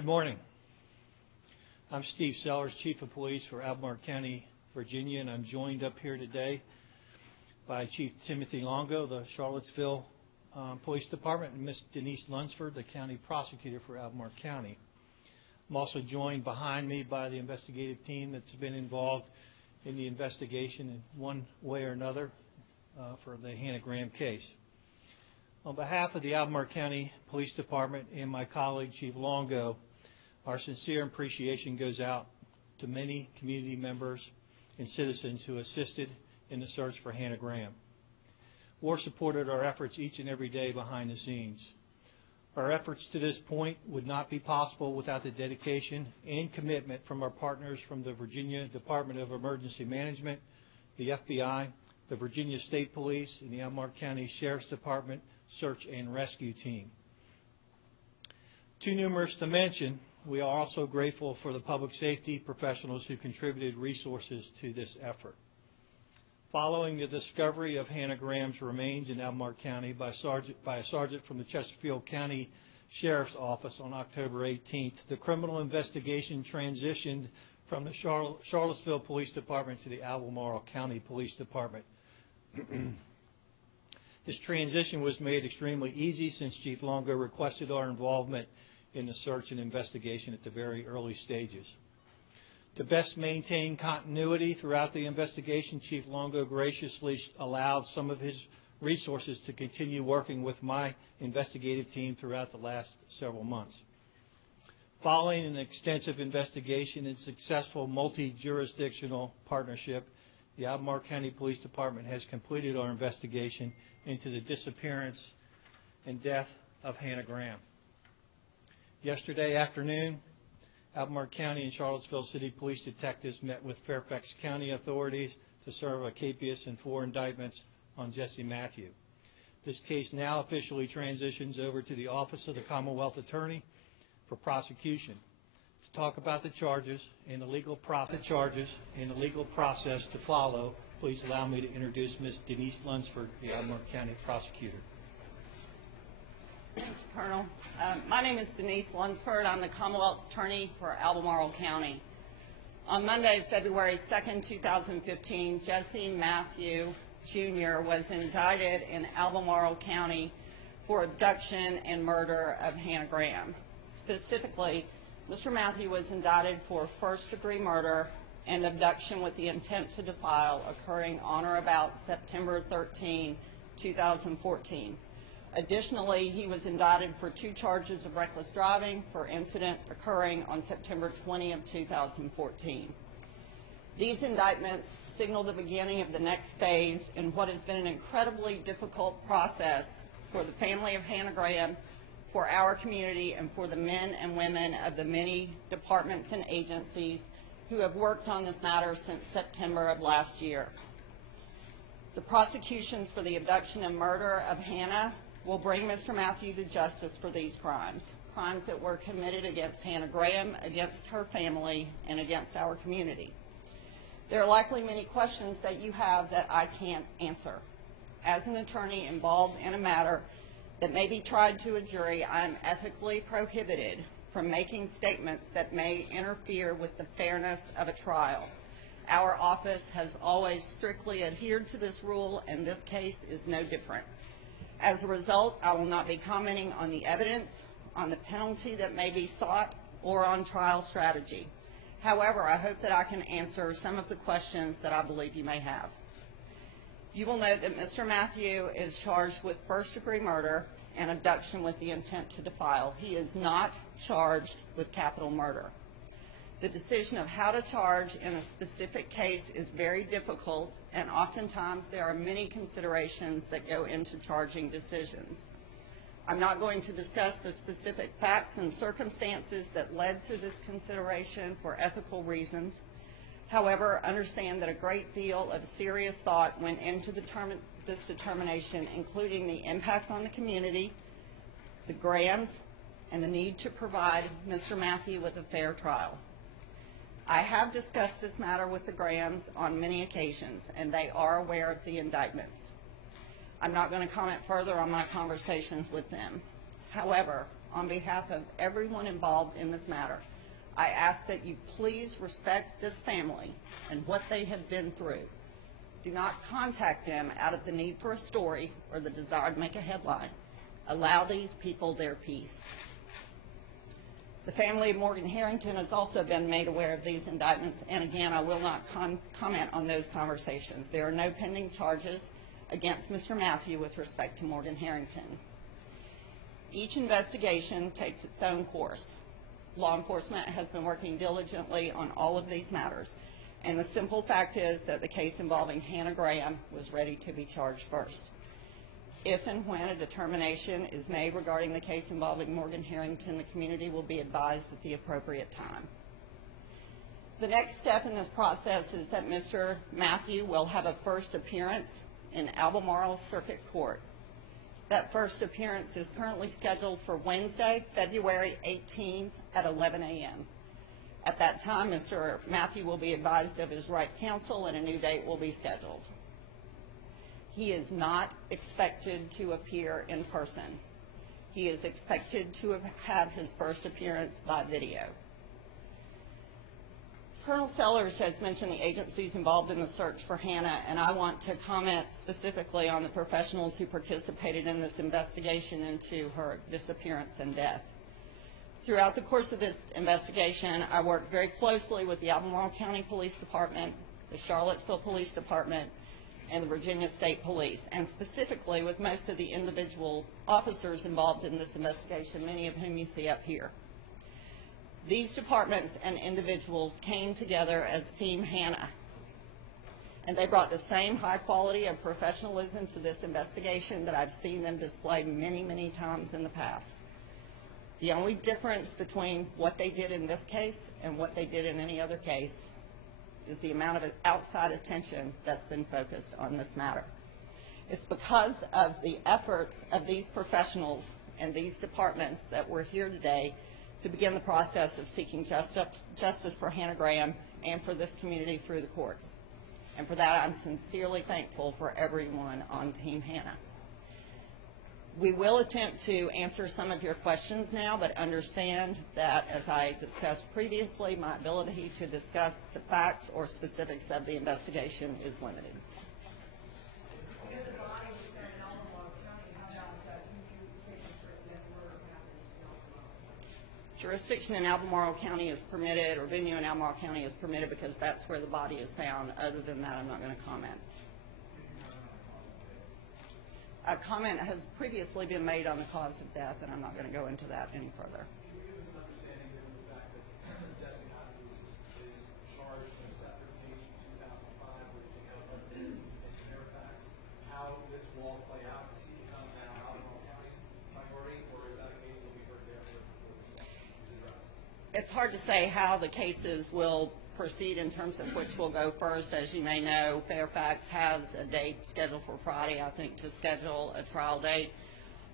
Good morning. I'm Steve Sellers, Chief of Police for Albemarle County, Virginia, and I'm joined up here today by Chief Timothy Longo, the Charlottesville Police Department, and Ms. Denise Lunsford, the County Prosecutor for Albemarle County. I'm also joined behind me by the investigative team that's been involved in the investigation in one way or another for the Hannah Graham case. On behalf of the Albemarle County Police Department and my colleague, Chief Longo, our sincere appreciation goes out to many community members and citizens who assisted in the search for Hannah Graham. WAR supported our efforts each and every day behind the scenes. Our efforts to this point would not be possible without the dedication and commitment from our partners from the Virginia Department of Emergency Management, the FBI, the Virginia State Police, and the Albemarle County Sheriff's Department Search and Rescue Team. Too numerous to mention, we are also grateful for the public safety professionals who contributed resources to this effort. Following the discovery of Hannah Graham's remains in Albemarle County by a sergeant from the Chesterfield County Sheriff's Office on October 18th, the criminal investigation transitioned from the Charlottesville Police Department to the Albemarle County Police Department. This transition was made extremely easy since Chief Longo requested our involvement in the search and investigation at the very early stages. To best maintain continuity throughout the investigation, Chief Longo graciously allowed some of his resources to continue working with my investigative team throughout the last several months. Following an extensive investigation and successful multi-jurisdictional partnership, the Albemarle County Police Department has completed our investigation into the disappearance and death of Hannah Graham. Yesterday afternoon, Albemarle County and Charlottesville City Police detectives met with Fairfax County authorities to serve a capias and 4 indictments on Jesse Matthew. This case now officially transitions over to the Office of the Commonwealth Attorney for prosecution. To talk about the charges and the legal process to follow, please allow me to introduce Ms. Denise Lunsford, the Albemarle County Prosecutor. Thanks, Colonel. My name is Denise Lunsford. I'm the Commonwealth's Attorney for Albemarle County. On Monday, February 2nd, 2015, Jesse Matthew Jr. was indicted in Albemarle County for abduction and murder of Hannah Graham. Specifically, Mr. Matthew was indicted for first-degree murder and abduction with the intent to defile occurring on or about September 13, 2014. Additionally, he was indicted for 2 charges of reckless driving for incidents occurring on September 20 of 2014. These indictments signal the beginning of the next phase in what has been an incredibly difficult process for the family of Hannah Graham, for our community, and for the men and women of the many departments and agencies who have worked on this matter since September of last year. The prosecutions for the abduction and murder of Hannah will bring Mr. Matthew to justice for these crimes that were committed against Hannah Graham, against her family, and against our community. There are likely many questions that you have that I can't answer. As an attorney involved in a matter that may be tried to a jury, I am ethically prohibited from making statements that may interfere with the fairness of a trial. Our office has always strictly adhered to this rule, and this case is no different. As a result, I will not be commenting on the evidence, on the penalty that may be sought, or on trial strategy. However, I hope that I can answer some of the questions that I believe you may have. You will note that Mr. Matthew is charged with first-degree murder and abduction with the intent to defile. He is not charged with capital murder. The decision of how to charge in a specific case is very difficult, and oftentimes there are many considerations that go into charging decisions. I'm not going to discuss the specific facts and circumstances that led to this consideration for ethical reasons. However, understand that a great deal of serious thought went into this determination, including the impact on the community, the Grahams, and the need to provide Mr. Matthew with a fair trial. I have discussed this matter with the Grahams on many occasions, and they are aware of the indictments. I'm not going to comment further on my conversations with them. However, on behalf of everyone involved in this matter, I ask that you please respect this family and what they have been through. Do not contact them out of the need for a story or the desire to make a headline. Allow these people their peace. The family of Morgan Harrington has also been made aware of these indictments, and again, I will not comment on those conversations. There are no pending charges against Mr. Matthew with respect to Morgan Harrington. Each investigation takes its own course. Law enforcement has been working diligently on all of these matters, and the simple fact is that the case involving Hannah Graham was ready to be charged first. If and when a determination is made regarding the case involving Morgan Harrington, the community will be advised at the appropriate time. The next step in this process is that Mr. Matthew will have a first appearance in Albemarle Circuit Court. That first appearance is currently scheduled for Wednesday, February 18th at 11 a.m. At that time, Mr. Matthew will be advised of his right to counsel and a new date will be scheduled. He is not expected to appear in person. He is expected to have his first appearance by video. Colonel Sellers has mentioned the agencies involved in the search for Hannah, and I want to comment specifically on the professionals who participated in this investigation into her disappearance and death. Throughout the course of this investigation, I worked very closely with the Albemarle County Police Department, the Charlottesville Police Department, and the Virginia State Police, and specifically with most of the individual officers involved in this investigation, many of whom you see up here. These departments and individuals came together as Team Hannah, and they brought the same high quality of professionalism to this investigation that I've seen them display many, many times in the past. The only difference between what they did in this case and what they did in any other case is the amount of outside attention that's been focused on this matter. It's because of the efforts of these professionals and these departments that we're here today to begin the process of seeking justice for Hannah Graham and for this community through the courts. And for that, I'm sincerely thankful for everyone on Team Hannah. We will attempt to answer some of your questions now, but understand that, as I discussed previously, my ability to discuss the facts or specifics of the investigation is limited. Jurisdiction in Albemarle County is permitted, or venue in Albemarle County is permitted because that's where the body is found. Other than that, I'm not going to comment. A comment has previously been made on the cause of death, and I'm not going to go into that any further. Can you give us an understanding of the fact that Jesse Matthews is charged in a separate case from 2005 with the resident in Fairfax? How this will all play out? Is he now Albemarle County's priority, or is that a case that will be heard there before this is addressed? It's hard to say how the cases will proceed in terms of which will go first. As you may know, Fairfax has a date scheduled for Friday, I think, to schedule a trial date.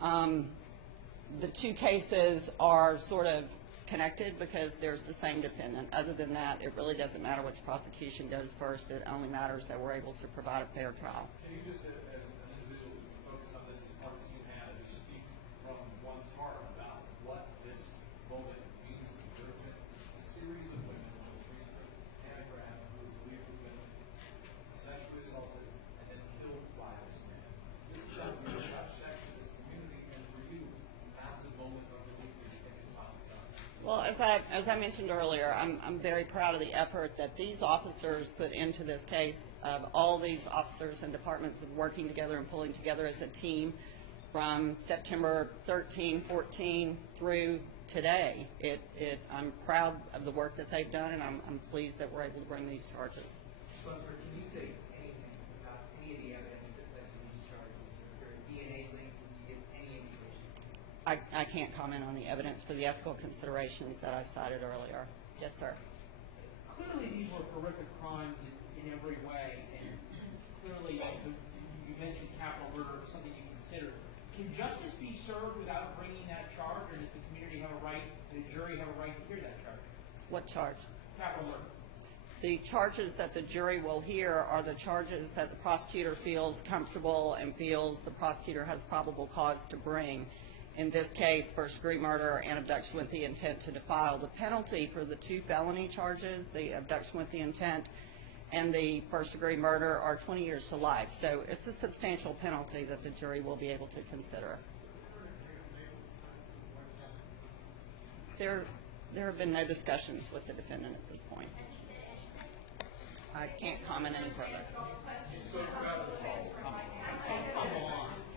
The two cases are sort of connected because there's the same defendant. Other than that, it really doesn't matter which prosecution goes first. It only matters that we're able to provide a fair trial. Can you just, as an individual who focused on this as part of Team Hannah, speak from one's heart about what this moment means? There have been a series of women, most recently Hannah Graham, who was believed to have been sexually assaulted and then killed by this man. This is a really tough check to this community, and for you, a massive moment of relief that you think it's finally done. Well, as I mentioned earlier, I'm very proud of the effort that these officers put into this case, of all these officers and departments of working together and pulling together as a team from September 13, 14 through today. I'm proud of the work that they've done, and I'm pleased that we're able to bring these charges. Can you say anything about any of the evidence that led to these charges? Is there a DNA link? Can you give any indication? I can't comment on the evidence for the ethical considerations that I cited earlier. Yes, sir. Clearly, these were horrific crimes in every way, and clearly, you mentioned capital murder as something you consider. Can justice be served without bringing that charge, or does the community have a right, the jury have a right to hear that charge? What charge? Capital murder. The charges that the jury will hear are the charges that the prosecutor feels comfortable and feels the prosecutor has probable cause to bring. in this case, first-degree murder and abduction with the intent to defile. The penalty for the 2 felony charges, the abduction with the intent and the first-degree murder, are 20 years to life. So it's a substantial penalty that the jury will be able to consider. There have been no discussions with the defendant at this point. I can't comment any further. Come on.